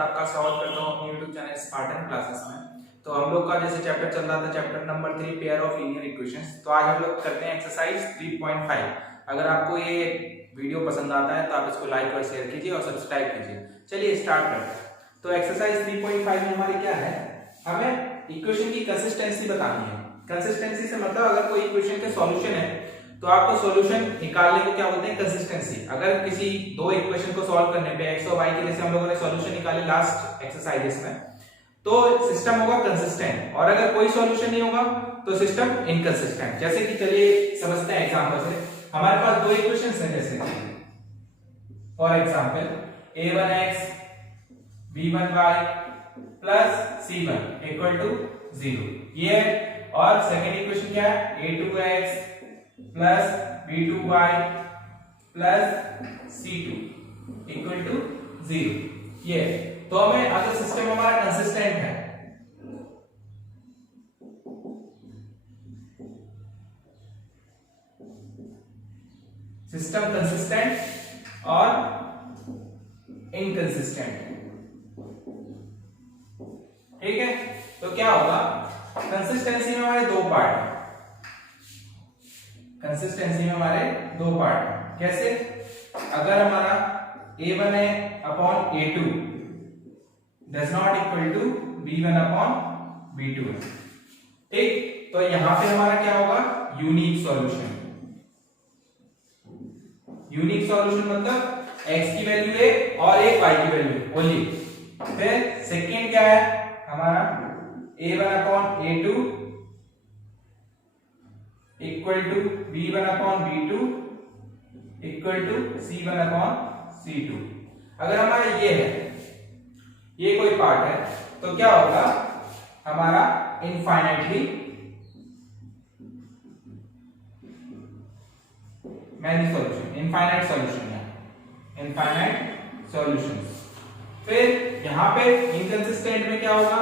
आपका स्वागत करता हूँ अपने YouTube चैनल स्पार्टन क्लासेस में। तो हम लोग का जैसे चैप्टर चल रहा था, chapter number 3 pair of linear equations. तो आज हम लोग करते हैं एक्सरसाइज 3.5। अगर आपको ये वीडियो पसंद आता है तो आप इसको लाइक और शेयर कीजिए और सब्सक्राइब कीजिए। चलिए स्टार्ट करते हैं। तो एक्सरसाइज 3.5 में हमारी क्या है, हमें इक्वेशन की कंसिस्टेंसी बतानी है। कंसिस्टेंसी से मतलब अगर कोई इक्वेशन के सॉल्यूशन है तो आपको सॉल्यूशन निकालने को क्या बोलते हैं, कंसिस्टेंसी। अगर किसी दो इक्वेशन को सॉल्व करने पे x और y के जैसे हम लोगों ने सॉल्यूशन निकाले लास्ट एक्सरसाइजेस में, तो सिस्टम होगा कंसिस्टेंट, और अगर कोई सॉल्यूशन नहीं होगा तो सिस्टम इनकंसिस्टेंट। जैसे कि चलिए समझते हैं एग्जांपल से। हमारे पास दो इक्वेशंस हैं, जैसे for example a1x b1y plus c1 equal to 0 ये है। और सेकंड इक्वेशन क्या है, a2x plus b2y plus c2 equal to 0 ये। तो हमें अगर सिस्टम हमारा कंसिस्टेंट है, सिस्टम कंसिस्टेंट और इनकंसिस्टेंट, ठीक है। तो क्या होगा, कंसिस्टेंसी में हमारे दो पार्ट हैं। कंसिस्टेंसी में हमारे दो पार्ट हैं। कैसे, अगर हमारा a1 है upon a2 does not equal to b1 upon b2 है, ठीक। तो यहां पे हमारा क्या होगा, यूनिक सॉल्यूशन। यूनिक सॉल्यूशन मतलब x की वैल्यू एक और एक y की वैल्यू ओनली। फिर सेकंड क्या है हमारा, a1 upon a2 equal to b1 upon b2 equal to c1 upon c2। अगर हमारा ये है, ये कोई पार्ट है, तो क्या होगा हमारा infinitely many solution, infinite solution है, इनफाइनाइट सॉल्यूशंस। फिर यहां पे इनकंसिस्टेंट में क्या होगा,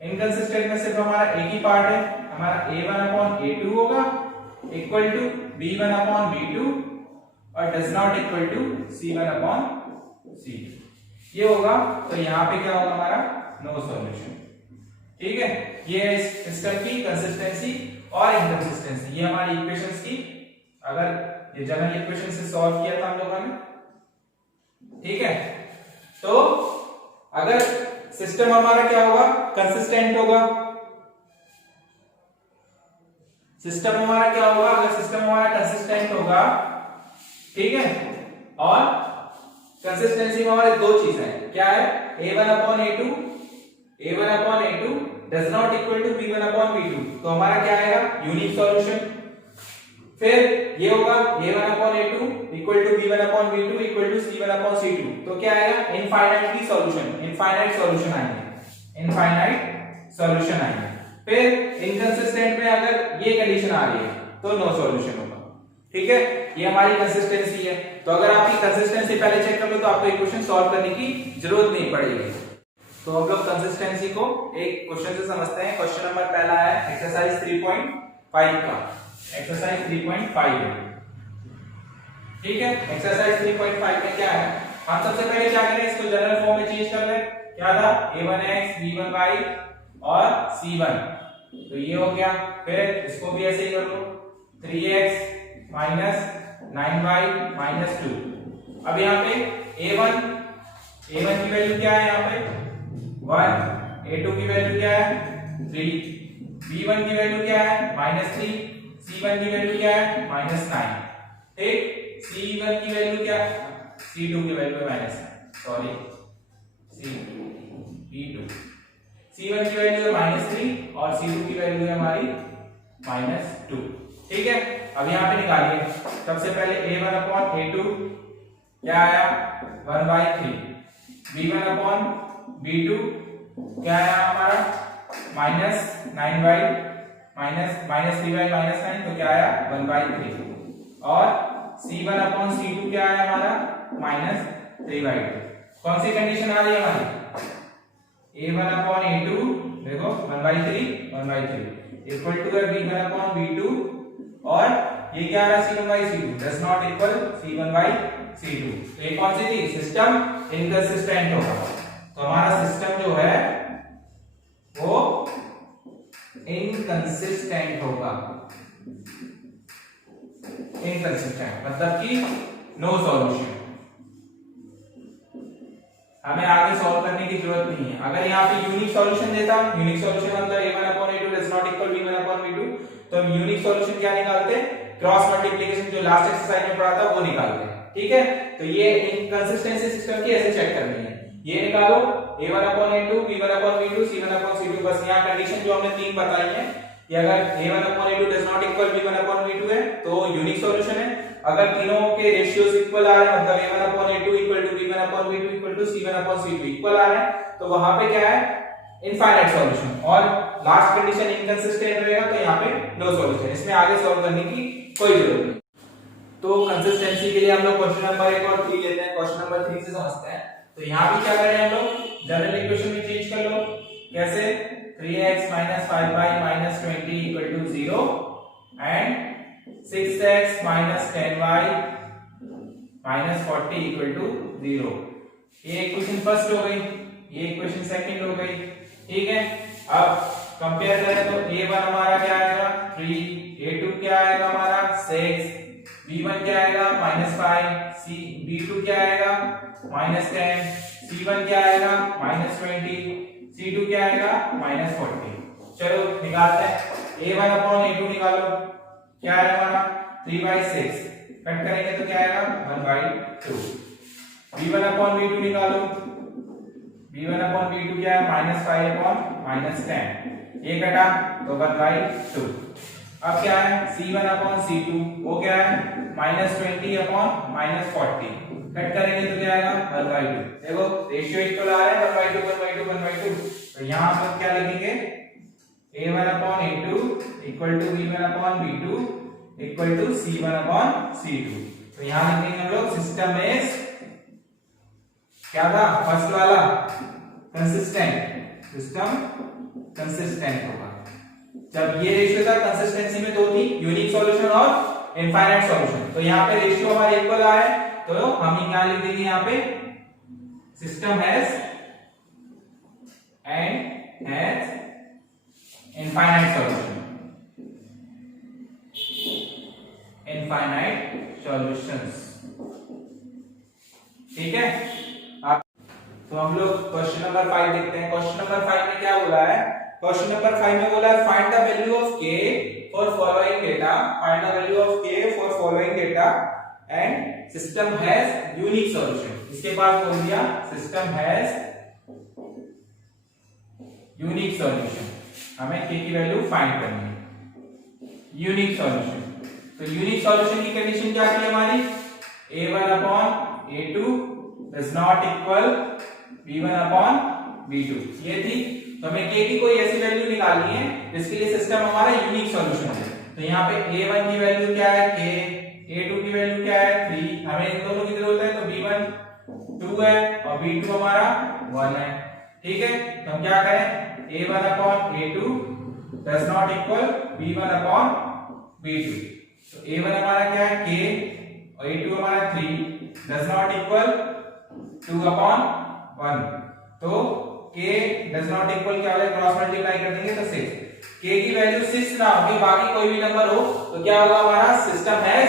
इनकंसिस्टेंट में सिर्फ हमारा एक ही पार्ट है, हमारा a1 अपॉन a2 होगा equal to b1 upon b2 और does not equal to c1 upon c2 ये होगा। तो यहां पे क्या होगा हमारा, नो सॉल्यूशन, ठीक है। ये है सिस्टम की कंसिस्टेंसी और इनकंसिस्टेंसी। ये हमारी इक्वेशंस की, अगर ये जनरल इक्वेशन से सॉल्व किया था हम लोगों ने, ठीक है। तो अगर सिस्टम हमारा क्या होगा, कंसिस्टेंट होगा। सिस्टम हमारा क्या होगा, अगर सिस्टम हमारा कंसिस्टेंट होगा, ठीक है। और कंसिस्टेंसी में हमारे दो चीजें हैं, क्या है, a1 upon a2, a1 upon a2 does not equal to b1 upon b2। तो हमारा क्या आएगा, यूनिक सॉल्यूशन। फिर ये होगा a1 upon a2 equal to b1 upon b2 equal to c1 upon c2। तो क्या आएगा, इनफाइनाइटली सॉल्यूशन, इनफाइनाइट सॉल्यूशन आएंगे, इनफाइनाइट सॉल्यूशन आएंगे। फिर इनकंसिस्टेंट में अगर ये कंडीशन आ रही है तो नो सॉल्यूशन होगा, ठीक है। ये हमारी कंसिस्टेंसी है। तो अगर आपकी कंसिस्टेंसी पहले चेक कर लो तो आपको इक्वेशन सॉल्व करने की जरूरत नहीं पड़ेगी। तो हम लोग कंसिस्टेंसी को एक क्वेश्चन से समझते हैं। क्वेश्चन नंबर पहला है एक्सरसाइज 3.5 का, एक्सरसाइज 3.5 है, ठीक है। एक्सरसाइज 3.5 में क्या है, हम सबसे पहले क्या करें, इसको जनरल फॉर्म में चेंज कर लें। क्या था, a1x b1y और c1, तो ये हो गया। फिर इसको भी ऐसे ही कर लो, 3x माइनस 9y माइनस 2। अब यहाँ पे a1 की वैल्यू क्या है, यहाँ पे 1, a2 की वैल्यू क्या है 3, b1 की वैल्यू क्या है -3, c1 की वैल्यू क्या है -9, ठीक। c1 की वैल्यू क्या, c2 की वैल्यू है सॉरी c2 c1 की वैल्यू है -3 और c2 की वैल्यू है हमारी -2, ठीक है। अब यहाँ पे निकालिए। सबसे पहले a1 अपॉन a2 क्या आया, 1/3, b1 अपॉन b2 क्या आया हमारा -9/3/9, तो क्या आया 1/3, और c1 अपॉन c2 क्या आया हमारा -3/2। कौन सी कंडीशन आ रही है हमारी, a1 अपॉन a2 देखो 1/3 इक्वल टू है b1 अपॉन b2, और ये क्या आ रहा है c1/c2 does not equal c1/c2। तो ये कौन सी थी, सिस्टम इनकंसिस्टेंट होगा। तो हमारा सिस्टम जो है वो इनकंसिस्टेंट होगा, इनकंसिस्टेंट मतलब कि नो सॉल्यूशन, हमें आगे सॉल्व करने की जरूरत नहीं है। अगर यहाँ पे यूनिक सॉल्यूशन देता, यूनिक सॉल्यूशन मतलब a1/a2 does not equal b1/b2, तो हम यूनिक सॉल्यूशन क्या निकालते, क्रॉस मल्टीप्लिकेशन जो लास्ट एक्सरसाइज में पढ़ा था वो निकालते हैं। ठीक है, तो ये इनकंसिस्टेंसी सिस्टम की ऐसे चेक करनी है, ये निकालो a1/a2 b1/b2 c1/c2, बस यहाँ कंडीशन जो हमने तीन बताई है कि अगर a1/a2 does not equal b1/b2 है तो यूनिक सॉल्यूशन है, अगर तीनों के रेशियोज इक्वल आ रहे हैं मतलब a1/a2 equal to b1/b2 equal to c1/c2 equal आ रहे हैं तो वहां पे क्या है इनफाइनाइट सॉल्यूशन, और लास्ट कंडीशन इनकंसिस्टेंट रहेगा तो यहाँ पे नो सॉल्यूशन, इसमें आगे सॉल्व करने की कोई जरूरत नहीं। तो कंसिस्टेंसी के लिए हम लोग क्वेश्चन नंबर 1 और 3 लेते हैं, क्वेश्चन नंबर 3 से समझते हैं। तो यहाँ भी क्या करें हम लोग, जनरल इक्वेशन में चेंज कर लो, कैसे 3x 5y 20 equal to 0 and 6x 10y 40 equal to 0। ये इक्वेशन फर्स्ट हो गई, ये इक्वेशन सेकंड हो गई। ठीक है, अब कंपेयर करें तो a1 हमारा क्या आएगा 3, a2 क्या आएगा हमारा 6, b1 क्या आएगा -5, b2 क्या आएगा -10, c1 क्या आएगा -20, c2 क्या आएगा -40। चलो निकालते हैं, a1/a2 निकालो, क्या है हमारा 3/6, कट करेंगे तो क्या आएगा 1/2। b1/b2 निकालो, b1/b2 क्या है -5/10, ये कटा तो 1/2। अब क्या है c1/c2, वो क्या है -20/40, कट करेंगे तो क्या आएगा 1/2। देखो रेशियो इक्वल आ रहा है 1/2 तो यहां पर क्या लिखेंगे a1/a2 equal to b1/b2 equal to c1/c2। तो यहां लिखेंगे हम लोग सिस्टम इज क्या था फर्स्ट वाला कंसिस्टेंट, सिस्टम कंसिस्टेंट होगा। जब ये रेशियो था कंसिस्टेंसी में दो थी, यूनिक सॉल्यूशन और इनफाइनाइट सॉल्यूशन, तो यहाँ पे रेशियो हमारे इक्वल आ रहे हैं तो हम क्या लिख देंगे यहाँ पे system has infinite solution, infinite solutions. ठीक है, तो हम लोग क्वेश्चन नंबर 5 देखते हैं। क्वेश्चन नंबर 5 में क्या बोला है, क्वेश्चन नंबर 5 में बोला है find the value of k for following data, find the value of k for following data and system has unique solution. इसके बाद बोल दिया सिस्टम हैज यूनिक सॉल्यूशन, हमें k की वैल्यू फाइंड करनी है, यूनिक सॉल्यूशन। तो यूनिक सॉल्यूशन की कंडीशन क्या थी हमारी a1/a2 does not equal b1/b2, ये थी। तो हमें k की कोई ऐसी वैल्यू निकालनी है जिसके लिए सिस्टम हमारा यूनिक सॉल्यूशन है। तो यहाँ पे a1 की वैल्यू क्या है k, a2 की वैल्यू क्या है 3, हमें इन दोनों की जरूरत है, तो b1 2 है और b2 हमारा 1 है। ठीक है, तो हम क्या करें a1/a2 does not equal b1/b2, तो a1 हमारा क्या है k और a2 हमारा 3 does not equal 2/1, तो k does not equal क्या होगा क्रॉस मल्टीप्लाई कर देंगे तो 6, k की वैल्यू 6 ना हो बाकी कोई भी नंबर हो तो क्या होगा हमारा सिस्टम हैज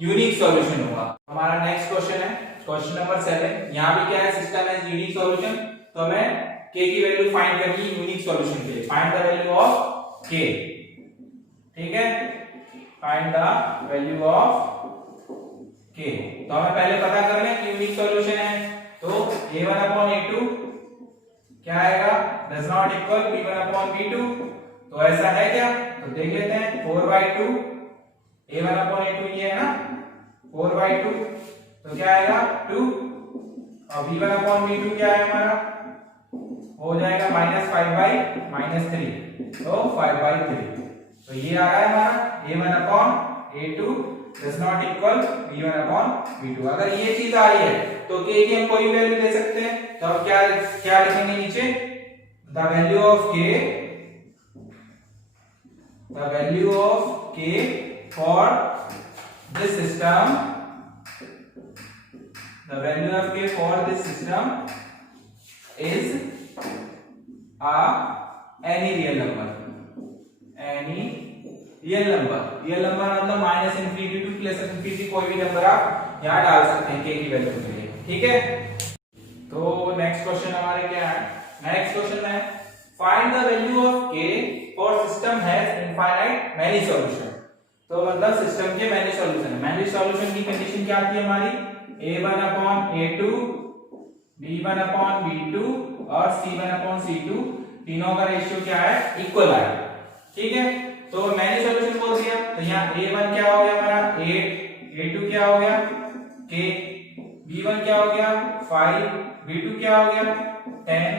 यूनिक सॉल्यूशन होगा। हमारा नेक्स्ट क्वेश्चन है क्वेश्चन नंबर 7, यहां भी क्या है सिस्टम हैज यूनिक सॉल्यूशन, तो हमें k की वैल्यू फाइंड करनी है यूनिक सॉल्यूशन के लिए, find the value of k। ठीक है, find the value of k, तो हमें पहले पता करना है कि यूनिक सॉल्यूशन है, तो a1/a2 क्या आएगा does not equal b1/b2, तो ऐसा है क्या, तो देख लेते हैं 4/2, a1/a2 ये है ना 4/2, तो क्या आएगा 2 और b1/b2 क्या है हमारा हो जाएगा -5/3, तो 5/3, तो ये आ रहा है हमारा a1/a2 does not equal b1/b2। अगर ये चीज आ रही है तो k की हम कोई वैल्यू दे सकते हैं, तो हम क्या क्या लिखेंगे नीचे the value of k for this system, the value of k for this system is a any real number, any real number मतलब minus infinity to plus infinity, कोई भी नंबर आप यहाँ डाल सकते हैं के की वैल्यू के लिए, ठीक है। तो नेक्स्ट क्वेश्चन हमारे क्या है, नेक्स्ट क्वेश्चन है फाइंड द वैल्यू ऑफ के for system has infinite many solution. तो मतलब सिस्टम के मैनी सॉल्यूशन है, मैनी सॉल्यूशन की कंडीशन क्या आती है हमारी, a1 upon a2, b1 upon b2 और c1 upon c2, तीनों का रेशियो क्या है, इक्वल है, ठीक है। तो मैंने सॉल्यूशन बोल दिया, तो यहाँ a1 क्या हो गया हमारा 8, a2 क्या हो गया k, b1 क्या हो गया 5, b2 क्या हो गया 10,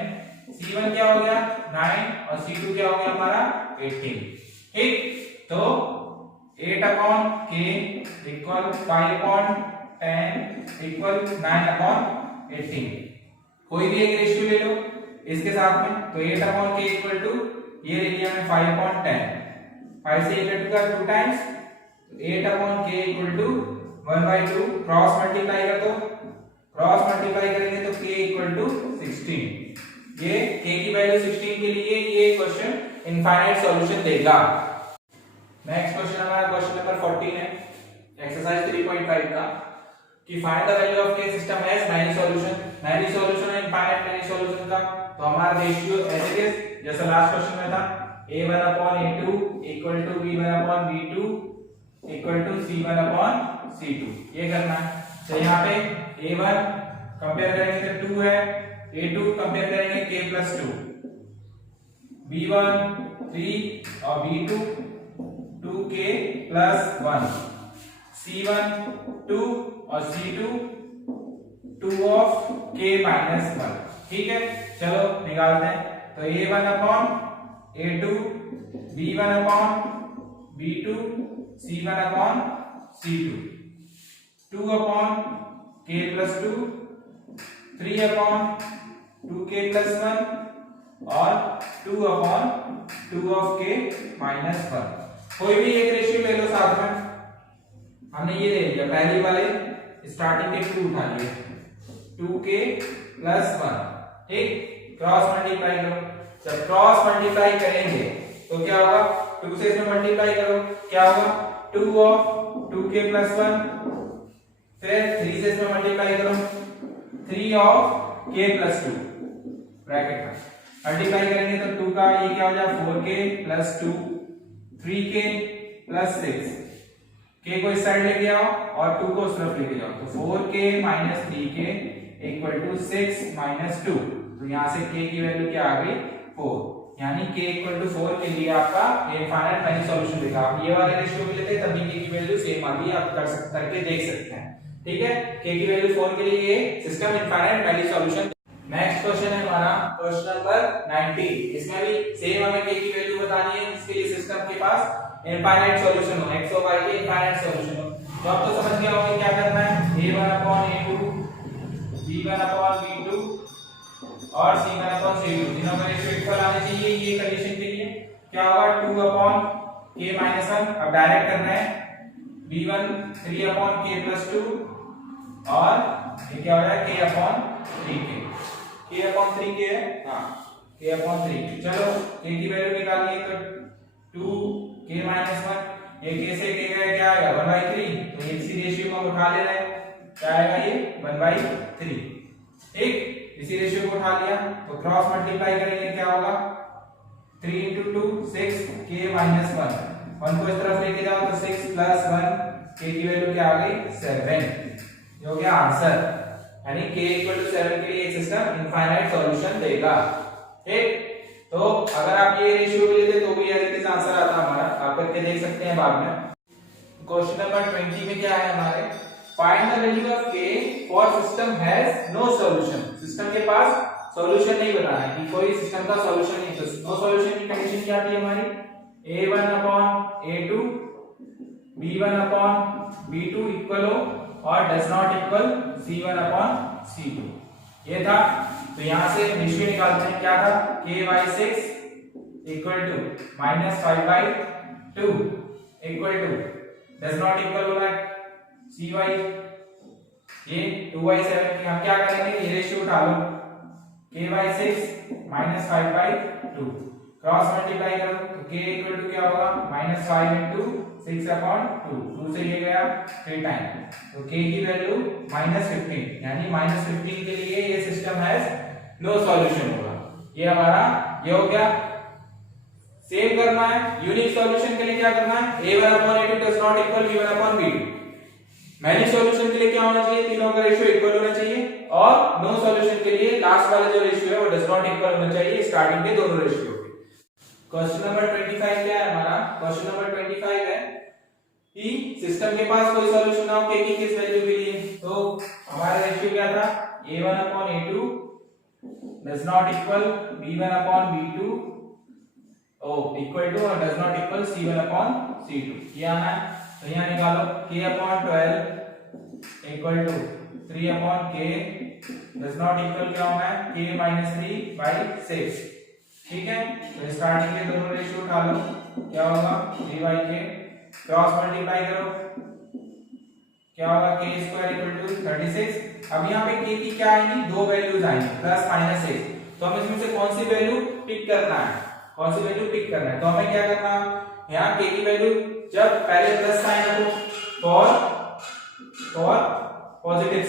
c1 क्या हो गया 9 और c2 क्या हो गया हमारा 18, ठीक। तो 8 upon k equal 5 upon 10 equal 9 upon 18, कोई भी एक रेशियो ले लो इसके साथ में। तो 8 upon k इक्वल टू ये ले लिया मैं 5 upon 10, 5 से 8 का 2 टाइम्स, तो 8 upon k equal to 1/2, cross multiply कर दो, क्रॉस मल्टीप्लाई करेंगे तो k इक्वल टू 16। ये k की वैल्यू 16 के लिए ये क्वेश्चन इनफाइनाइट सॉल्यूशन देगा। नेक्स्ट क्वेश्चन हमारा क्वेश्चन नंबर 14 है एक्सरसाइज 3.5 का, कि find the value of k system has many solution, many solution है इनफाइनाइट मैनी सॉल्यूशन का। तो हमारा रेशियो एज इट इज जैसा लास्ट क्वेश्चन में था, a1 upon a2 equal to b1 upon b2 equal to c1 upon c2, ये करना है। तो यहाँ पे a1 कंपेयर करेंगे तो 2 है, a2 कंपेयर करेंगे k plus 2, b1 3 और b2 2k plus 1, c1 2 और c2 2 of k minus 1, ठीक है। चलो निकालते हैं, तो a1 upon a2 b1 upon b2 c1 upon c2, 2 upon k plus 2, 3 upon 2k plus 1 और 2 upon 2 of k minus 1। कोई भी एक रेशियो ले लो साथ में, हमने ये ले लिया पहली वाले स्टार्टिंग के 2 उठा लिए, 2k plus 1, ठीक। क्रॉस मल्टीप्लाई करो, जब क्रॉस मल्टीप्लाई करेंगे तो क्या होगा, 2 से इसमें मल्टीप्लाई करो क्या होगा 2 of 2k plus 1, फिर 3 से इसमें मल्टीप्लाई करो 3 of k plus 2, ब्रैकेट में मल्टीप्लाई करेंगे तो 2 का ये क्या हो जाएगा 4k plus 2, 3k plus 6, k को इस साइड लेके आओ और 2 को उस तरफ लेके जाओ, तो 4k minus 3k equal to 6 minus 2। तो यहाँ से k की वैल्यू क्या आ गई 4, यानी k इक्वल टू 4 के लिए आपका इनफाइनाइट मैनी सॉल्यूशन दिखा। आप ये वाले रेशियो भी लेते तभी k की वैल्यू सेम आ गई, आप करके देख सकते हैं, ठीक है। k की वैल्यू 4 के लिए ये system infinite many solution. Next question है हमारा क्वेश्चन नंबर 19, इसमें भी सेम हमें k की वैल्यू बतानी है, इसके लिए सिस्टम के पास इनफाइनाइट सॉल्यूशन हो, x और y के इनफाइनाइट सॉल्यूशन हो। तो आप तो समझ गए होंगे क्या करना है, a1 upon a2 b1 upon b2 और c1 upon c2, तीनों का रेशियो इक्वल आना चाहिए। ये कंडीशन के लिए क्या होगा 2 upon k minus 1, अब डायरेक्ट करना है b1 3 upon k plus 2 और ये क्या हो रहा है k upon 3k, k upon 3k है, हाँ k upon 3k। चलो k की वैल्यू निकालिए, तो 2k minus 1, ये k से k का क्या आएगा 1/3, तो इसी रेशियो को उठा ले रहे हैं, क्या आएगा ये 1/3, ठीक। इसी रेशियो को उठा लिया तो क्रॉस मल्टीप्लाई करेंगे क्या होगा 3 into 2 6 k minus 1, 1 को इस तरफ लेके जाओ तो 6 plus 1, k की वैल्यू क्या आ गई 7, ये हो गया आंसर, यानी k equal to 7 के लिए सिस्टम इनफाइनाइट सॉल्यूशन देगा, ठीक। तो अगर आप ये रेशियो लेते तो भी यही आंसर आता हमारा, आप करके देख सकते हैं बाद में। क्वेश्चन नंबर 20 में क्या है हमारे, find the value of k for system has no solution, system के पास सॉल्यूशन नहीं बताना है कि कोई सिस्टम का सॉल्यूशन नहीं, तो नो सॉल्यूशन की कंडीशन क्या आती है हमारी, a1 upon a2 b1 upon b2 equal हो और does not equal c1 upon c2, ये था। तो यहां से रेशियो निकालते हैं, क्या था k/6 equal to -5/2 equal to does not equal होगा cy, ये 2/7 की हम क्या करेंगे, ये रेशियो उठा लो k by 6 minus 5 by 2 cross multiply करो तो k इक्वल टू क्या होगा -5 into 6 upon 2 2 से ये गया 3 टाइम तो k की वैल्यू -15 यानी -15 के लिए ये सिस्टम हैज नो सॉल्यूशन होगा। ये हमारा ये हो गया। सेव करना है यूनिक सॉल्यूशन के लिए क्या करना है a1 upon a2 does not equal b1 upon b2। Many solution के लिए क्या होना चाहिए तीनों का रेशियो इक्वल होना चाहिए और नो सॉल्यूशन के लिए लास्ट वाला जो रेशियो है वो डज नॉट इक्वल होना चाहिए स्टार्टिंग के दोनों रेशियो के। क्वेश्चन नंबर 25 क्या है हमारा क्वेश्चन नंबर 25 है कि सिस्टम के पास कोई सॉल्यूशन ना हो k की किस वैल्यू के लिए तो हमारा रेशियो क्या था a1 upon a2 does not equal b1 upon b2 equal to और does not equal c1 upon c2। ये आना है तो यहाँ निकालो k upon 12 equal to 3 upon k does not equal क्या होना है k minus 3 by 6। ठीक है तो स्टार्टिंग के दोनों रेशियो उठा लो क्या होगा 3 by k क्रॉस मल्टीप्लाई करो क्या होगा k स्क्वायर इक्वल टू 36। अब यहाँ पे k की क्या आएंगी दो वैल्यूज आएंगी प्लस माइनस 6 तो हमें इसमें से कौन सी वैल्यू पिक करना है कौन सी वैल्यू पिक करना है तो हमें क्या करना है यहाँ k की वैल्यू जब पहले प्लस साइन रखो फॉर पॉजिटिव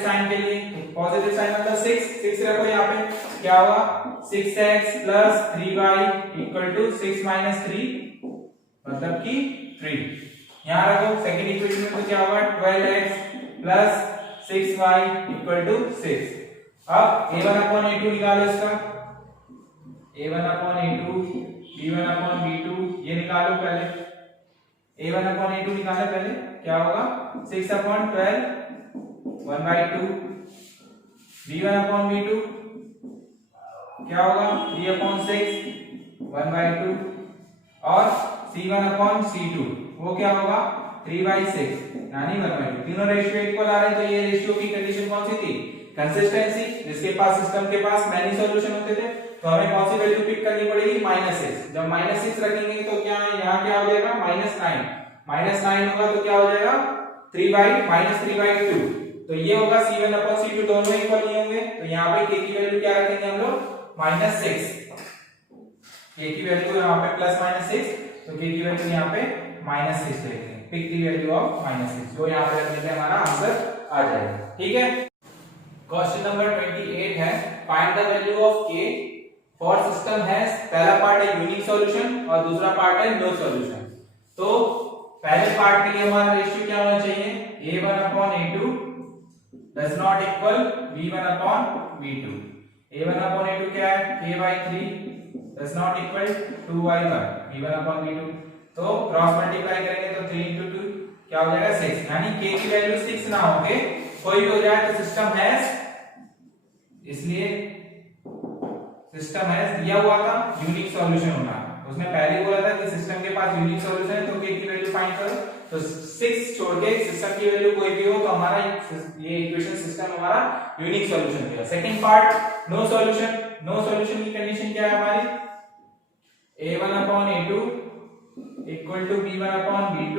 साइन के लिए पॉजिटिव साइन मतलब 6 रखो यहाँ पे क्या होगा 6x plus 3y equal to 6 minus 3 मतलब कि 3। यहाँ रखो सेकंड इक्वेशन में तो क्या होगा 12x plus 6y equal to 6। अब a1 upon a2 निकालो इसका a1 upon a2 b1 upon b2 ये निकालो पहले a1 upon a2 निकालो पहले क्या होगा 6 upon 12 1 by 2 b1 upon b2 क्या होगा 3 upon 6 1 by 2 और c1 upon c2 वो क्या होगा 3 by 6 यानी 1 by 2। तीनों रेशियो इक्वल आ रहे हैं तो ये रेशियो की कंडीशन कौन सी थी कंसिस्टेंसी। जिसके पास सिस्टम के पास मैनी सॉल्यूशन होते थे तो हमें कौन सी वैल्यू पिक करनी पड़ेगी -6। जब -6 रखेंगे तो क्या यहाँ क्या हो जाएगा -9 होगा तो क्या हो जाएगा 3 by 2 तो ये होगा c1 upon c2 दोनों इक्वल नहीं होंगे तो यहाँ पे k की वैल्यू क्या रखेंगे हम लोग -6 k की वैल्यू यहाँ पे +6 तो k की वैल्यू यहाँ पे -6 रखेंगे पिक द वैल्यू ऑफ -6 जो यहाँ पे रखने से हमारा आंसर आ जाएगा। ठीक है क्वेश्चन नंबर 28 है find the value of k for system has पहला पार्ट है यूनिक सॉल्यूशन और दूसरा पार्ट है नो सॉल्यूशन। तो पहले पार्ट के लिए हमारा रेशियो क्या होना चाहिए a1 upon a2 does not equal b1 upon b2। a1 upon a2 क्या है k by 3 does not equal 2 by 1 b1 upon b2। तो क्रॉस मल्टीप्लाई करेंगे तो 3 into 2 क्या हो जाएगा 6 यानी k की वैल्यू 6 ना होके कोई भी हो जाए तो सिस्टम हैज इसलिए सिस्टम हैज दिया हुआ था यूनिक सॉल्यूशन होना उसने पहले बोला था कि सिस्टम के पास यूनिक सॉल्यूशन है तो k की वैल्यू फाइंड करो तो 6 छोड़ के सिस्टम की वैल्यू कोई भी हो तो हमारा ये इक्वेशन सिस्टम हमारा यूनिक सॉल्यूशन है। सेकंड पार्ट नो सॉल्यूशन की कंडीशन क्या है हमारी a1 upon a2 equal to b1 upon b2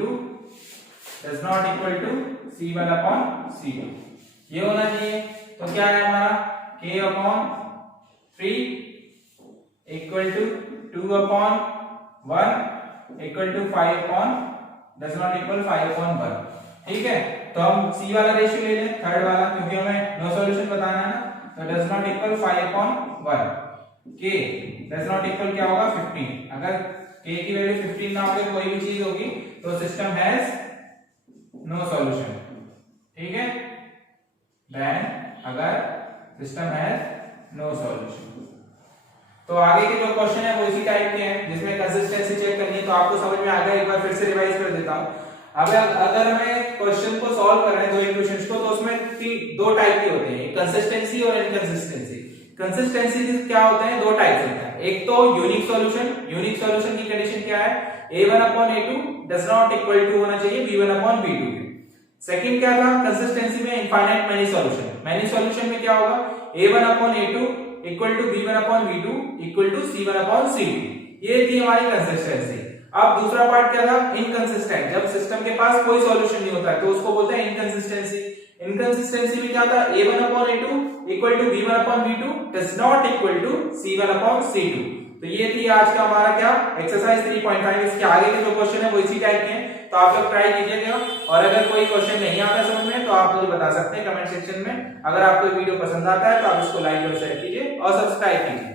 does not equal to c1 upon c2 ये होना चाहिए। तो क्या है हमारा k upon 3 equal to 2 upon 1 equal to 5 upon does not equal 5 upon 1। ठीक है तो हम c वाला रेशियो ले लें थर्ड वाला क्योंकि हमें नो सॉल्यूशन बताना है ना तो does not equal 5 upon 1 k does not equal क्या होगा 15। अगर k की वैल्यू 15 ना हो कोई भी चीज होगी तो सिस्टम हैज नो सॉल्यूशन। ठीक है देन अगर सिस्टम हैज नो सॉल्यूशन तो आगे के जो क्वेश्चन है वो इसी टाइप के हैं जिसमें कंसिस्टेंसी चेक करनी है तो आपको समझ में आ गया। एक बार फिर से रिवाइज कर देता हूं। अब अगर हमें क्वेश्चन को सॉल्व कर रहे हैं दो इक्वेशंस को तो उसमें दो टाइप के होते हैं कंसिस्टेंसी और इनकंसिस्टेंसी। कंसिस्टेंसी क्या होते हैं दो टाइप्स होते हैं एक तो यूनिक सॉल्यूशन की कंडीशन क्या है a1 upon a2 does not equal to होना चाहिए b1 upon b2 के। सेकंड क्या था कंसिस्टेंसी में इनफाइनाइट मैनी सॉल्यूशन में क्या होगा a1 upon a2 equal to b1 upon b2 equal to c1 upon c2। ये थी हमारी कंसिस्टेंसी। अब दूसरा पार्ट क्या था इनकंसिस्टेंट। जब सिस्टम के पास कोई सॉल्यूशन नहीं होता है तो उसको बोलते हैं इनकंसिस्टेंसी। इनकंसिस्टेंसी में क्या था, a1/a2 equal to b1/b2 does not equal to c1/c2। तो ये थी आज का हमारा क्या एक्सरसाइज 3.5। इसके आगे के जो क्वेश्चन है वो इसी टाइप के हैं, तो आप लोग ट्राई कीजिएगा। और अगर कोई क्वेश्चन नहीं आता समझ में तो आप मुझे बता सकते हैं कमेंट सेक्शन में। अगर आपको वीडियो पसंद आता है तो आप इसको लाइक और शेयर कीजिए और सब्सक्राइब कीजिए।